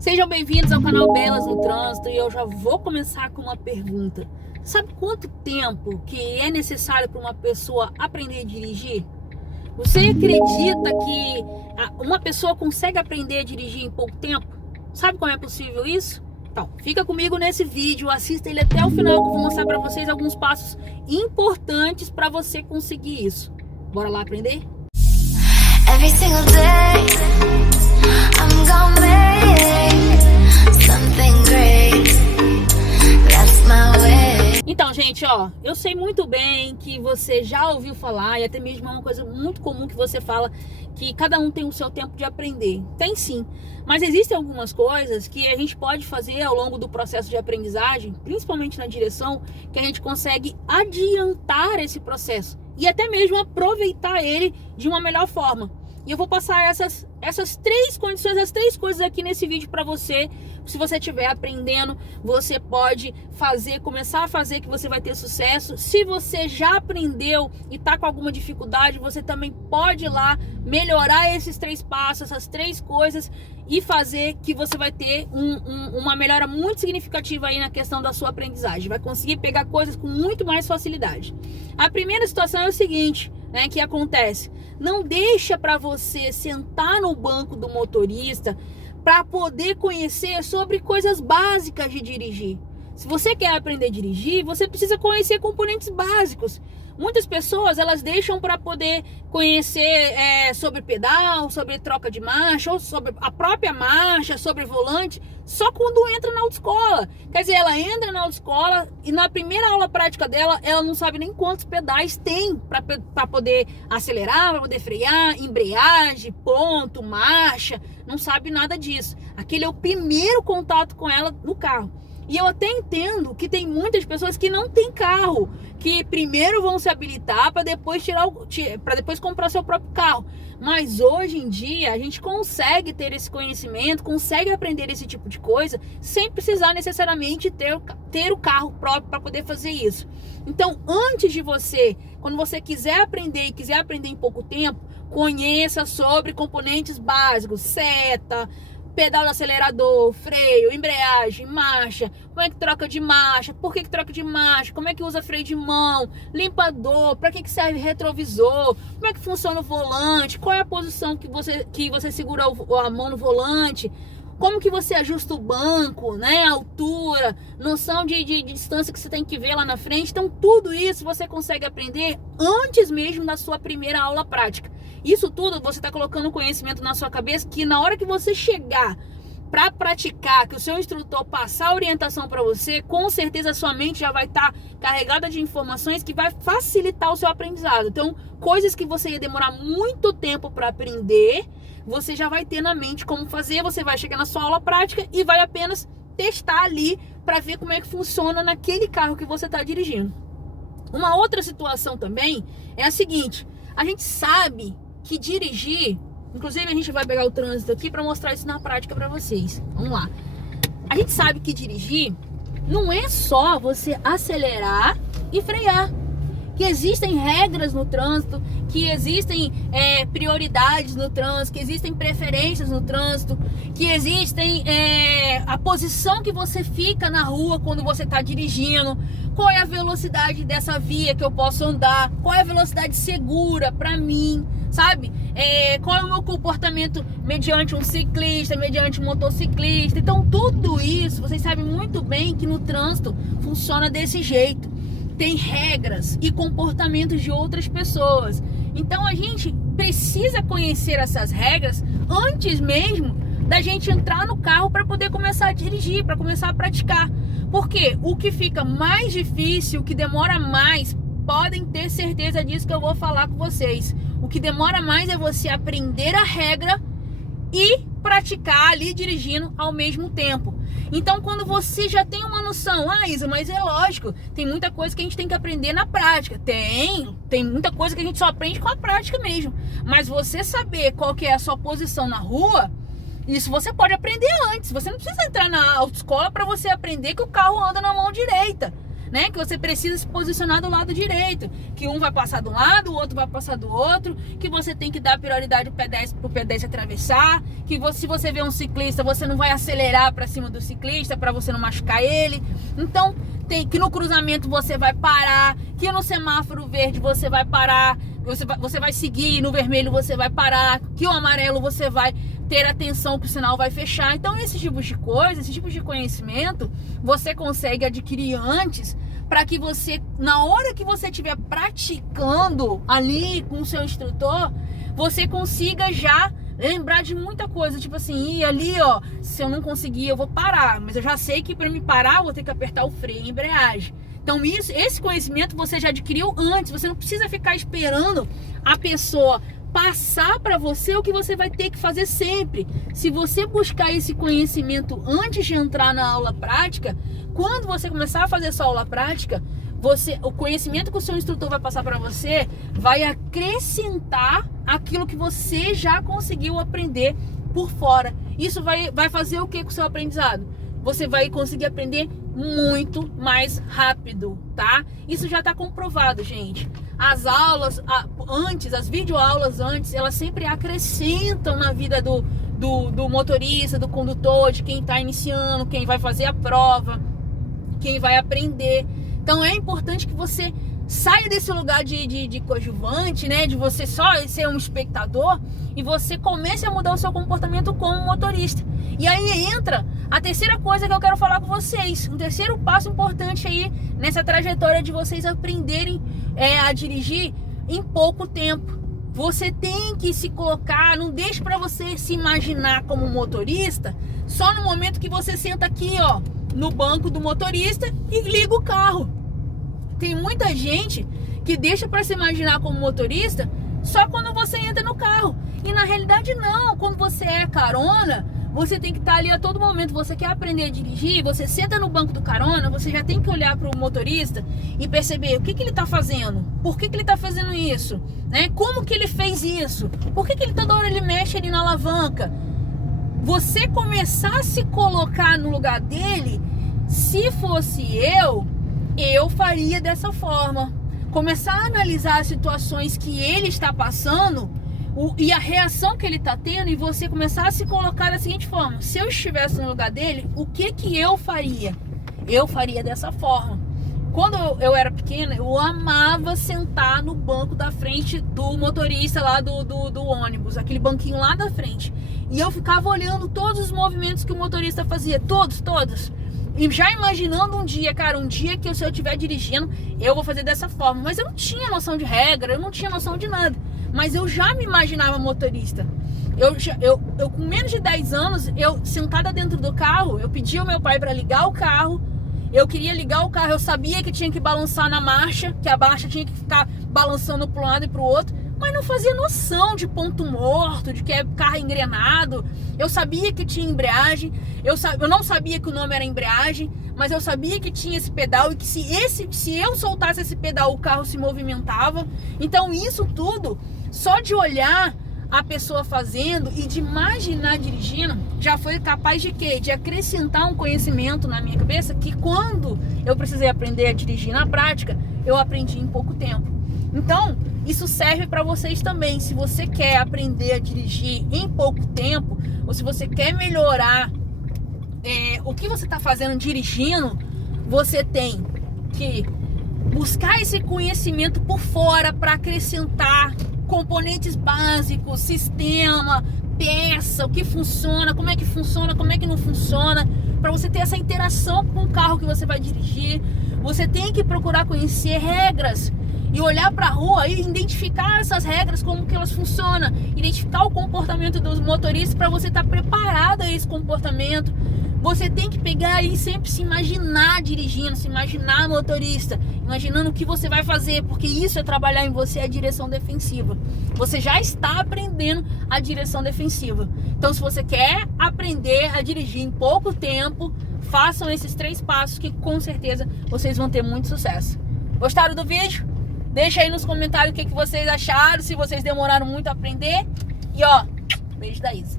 Sejam bem-vindos ao canal Belas no Trânsito e eu já vou começar com uma pergunta. Sabe quanto tempo que é necessário para uma pessoa aprender a dirigir? Você acredita que uma pessoa consegue aprender a dirigir em pouco tempo? Sabe como é possível isso? Então, fica comigo nesse vídeo, assista ele até o final que eu vou mostrar para vocês alguns passos importantes para você conseguir isso. Bora lá aprender? Every single day, I'm gonna make something great. That's my way. Então, gente, eu sei muito bem que você já ouviu falar, e até mesmo é uma coisa muito comum que você fala, que cada um tem o seu tempo de aprender. Tem sim, mas existem algumas coisas que a gente pode fazer ao longo do processo de aprendizagem, principalmente na direção, que a gente consegue adiantar esse processo e até mesmo aproveitar ele de uma melhor forma. E eu vou passar essas três condições, as três coisas aqui nesse vídeo para você. Se você estiver aprendendo, você pode começar a fazer, que você vai ter sucesso. Se você já aprendeu e está com alguma dificuldade, você também pode ir lá melhorar esses três passos, essas três coisas, e fazer que você vai ter uma melhora muito significativa aí na questão da sua aprendizagem. Vai conseguir pegar coisas com muito mais facilidade. A primeira situação é o seguinte, que acontece. Não deixa para você sentar no banco do motorista para poder conhecer sobre coisas básicas de dirigir. Se você quer aprender a dirigir, você precisa conhecer componentes básicos. Muitas pessoas, elas deixam para poder conhecer sobre pedal, sobre troca de marcha, ou sobre a própria marcha, sobre volante, só quando entra na autoescola. Quer dizer, ela entra na autoescola e na primeira aula prática dela, ela não sabe nem quantos pedais tem para poder acelerar, para poder frear, embreagem, ponto, marcha, não sabe nada disso. Aquele é o primeiro contato com ela no carro. E eu até entendo que tem muitas pessoas que não têm carro, que primeiro vão se habilitar para depois comprar seu próprio carro. Mas hoje em dia a gente consegue ter esse conhecimento, consegue aprender esse tipo de coisa sem precisar necessariamente ter o carro próprio para poder fazer isso. Então, antes de quando você quiser aprender e quiser aprender em pouco tempo, conheça sobre componentes básicos, seta, pedal do acelerador, freio, embreagem, marcha, como é que troca de marcha, por que troca de marcha, como é que usa freio de mão, limpador, para que serve retrovisor, como é que funciona o volante, qual é a posição que você segura a mão no volante, como que você ajusta o banco, a altura, noção de distância que você tem que ver lá na frente. Então tudo isso você consegue aprender antes mesmo da sua primeira aula prática. Isso tudo você está colocando conhecimento na sua cabeça, que na hora que você chegar para praticar, que o seu instrutor passar a orientação para você, com certeza a sua mente já vai estar carregada de informações que vai facilitar o seu aprendizado. Então, coisas que você ia demorar muito tempo para aprender, você já vai ter na mente como fazer. Você vai chegar na sua aula prática e vai apenas testar ali para ver como é que funciona naquele carro que você está dirigindo. Uma outra situação também é a seguinte: a gente sabe que dirigir, inclusive a gente vai pegar o trânsito aqui para mostrar isso na prática para vocês. Vamos lá. A gente sabe que dirigir não é só você acelerar e frear. Que existem regras no trânsito, que existem prioridades no trânsito, que existem preferências no trânsito, que existem a posição que você fica na rua quando você está dirigindo, qual é a velocidade dessa via que eu posso andar, qual é a velocidade segura para mim, sabe? Qual é o meu comportamento mediante um ciclista, mediante um motociclista. Então tudo isso, vocês sabem muito bem que no trânsito funciona desse jeito. Tem regras e comportamentos de outras pessoas. Então a gente precisa conhecer essas regras antes mesmo da gente entrar no carro para poder começar a dirigir, para começar a praticar. Porque o que fica mais difícil, o que demora mais, podem ter certeza disso que eu vou falar com vocês. O que demora mais é você aprender a regra e praticar ali dirigindo ao mesmo tempo. Então, quando você já tem uma noção, Isa, mas é lógico, tem muita coisa que a gente tem que aprender na prática. Tem muita coisa que a gente só aprende com a prática mesmo. Mas você saber qual que é a sua posição na rua, isso você pode aprender antes. Você não precisa entrar na autoescola para você aprender que o carro anda na mão direita. né? Que você precisa se posicionar do lado direito, que um vai passar de um lado, o outro vai passar do outro, que você tem que dar prioridade pro pedestre atravessar, que se você vê um ciclista, você não vai acelerar para cima do ciclista para você não machucar ele. Então, que no cruzamento você vai parar, que no semáforo verde você vai parar, você vai seguir, no vermelho você vai parar, que o amarelo você vai ter atenção que o sinal vai fechar. Então esses tipos de coisas, esses tipos de conhecimento, você consegue adquirir antes, para que você, na hora que você estiver praticando ali com o seu instrutor, você consiga já lembrar de muita coisa, tipo assim, ali ó, se eu não conseguir eu vou parar, mas eu já sei que para me parar eu vou ter que apertar o freio e a embreagem. Então esse conhecimento você já adquiriu antes, você não precisa ficar esperando a pessoa passar para você o que você vai ter que fazer sempre. Se você buscar esse conhecimento antes de entrar na aula prática, quando você começar a fazer sua aula prática, o conhecimento que o seu instrutor vai passar para você vai acrescentar aquilo que você já conseguiu aprender por fora. Isso vai fazer o que com o seu aprendizado? Você vai conseguir aprender muito mais rápido, tá? Isso já está comprovado, gente. As aulas antes, as videoaulas antes, elas sempre acrescentam na vida do motorista, do condutor, de quem está iniciando, quem vai fazer a prova, quem vai aprender. Então é importante que você saia desse lugar de coadjuvante, né? De você só ser um espectador e você comece a mudar o seu comportamento como motorista. E aí entra a terceira coisa que eu quero falar com vocês. Um terceiro passo importante aí nessa trajetória de vocês aprenderem a dirigir em pouco tempo. Você tem que se colocar, não deixe para você se imaginar como motorista só no momento que você senta aqui, ó, no banco do motorista e liga o carro. Tem muita gente que deixa para se imaginar como motorista só quando você entra no carro. E na realidade não, quando você é carona, você tem que estar ali a todo momento. Você quer aprender a dirigir, você senta no banco do carona, você já tem que olhar para o motorista e perceber o que ele está fazendo, por que ele está fazendo isso, né? Como que ele fez isso, por que ele toda hora ele mexe ali na alavanca. Você começar a se colocar no lugar dele, se fosse eu faria dessa forma. Começar a analisar as situações que ele está passando e a reação que ele está tendo, e você começar a se colocar da seguinte forma: se eu estivesse no lugar dele, o que eu faria? Eu faria dessa forma. Quando eu era pequena, eu amava sentar no banco da frente do motorista lá do ônibus, aquele banquinho lá da frente. E eu ficava olhando todos os movimentos que o motorista fazia, todos. E já imaginando um dia que se eu estiver dirigindo, eu vou fazer dessa forma. Mas eu não tinha noção de regra, eu não tinha noção de nada. Mas eu já me imaginava motorista. Eu com menos de 10 anos, eu sentada dentro do carro, eu pedi ao meu pai para ligar o carro. Eu queria ligar o carro, eu sabia que tinha que balançar na marcha, que a marcha tinha que ficar balançando para um lado e para o outro, mas não fazia noção de ponto morto, de que é carro engrenado. Eu sabia que tinha embreagem, eu não sabia que o nome era embreagem, mas eu sabia que tinha esse pedal e que se eu soltasse esse pedal, o carro se movimentava. Então isso tudo, só de olhar a pessoa fazendo e de imaginar dirigindo, já foi capaz de quê? De acrescentar um conhecimento na minha cabeça que quando eu precisei aprender a dirigir na prática, eu aprendi em pouco tempo. Então, isso serve para vocês também. Se você quer aprender a dirigir em pouco tempo, ou se você quer melhorar o que você está fazendo dirigindo, você tem que buscar esse conhecimento por fora para acrescentar componentes básicos, sistema, peça, o que funciona, como é que não funciona, para você ter essa interação com o carro que você vai dirigir. Você tem que procurar conhecer regras e olhar para a rua e identificar essas regras, como que elas funcionam, identificar o comportamento dos motoristas para você estar preparado a esse comportamento. Você tem que pegar e sempre se imaginar dirigindo, se imaginar motorista, imaginando o que você vai fazer, porque isso é trabalhar em você a direção defensiva. Você já está aprendendo a direção defensiva. Então, se você quer aprender a dirigir em pouco tempo, façam esses 3 passos que com certeza vocês vão ter muito sucesso. Gostaram do vídeo? Deixa aí nos comentários o que vocês acharam, se vocês demoraram muito a aprender. E ó, beijo da Isa.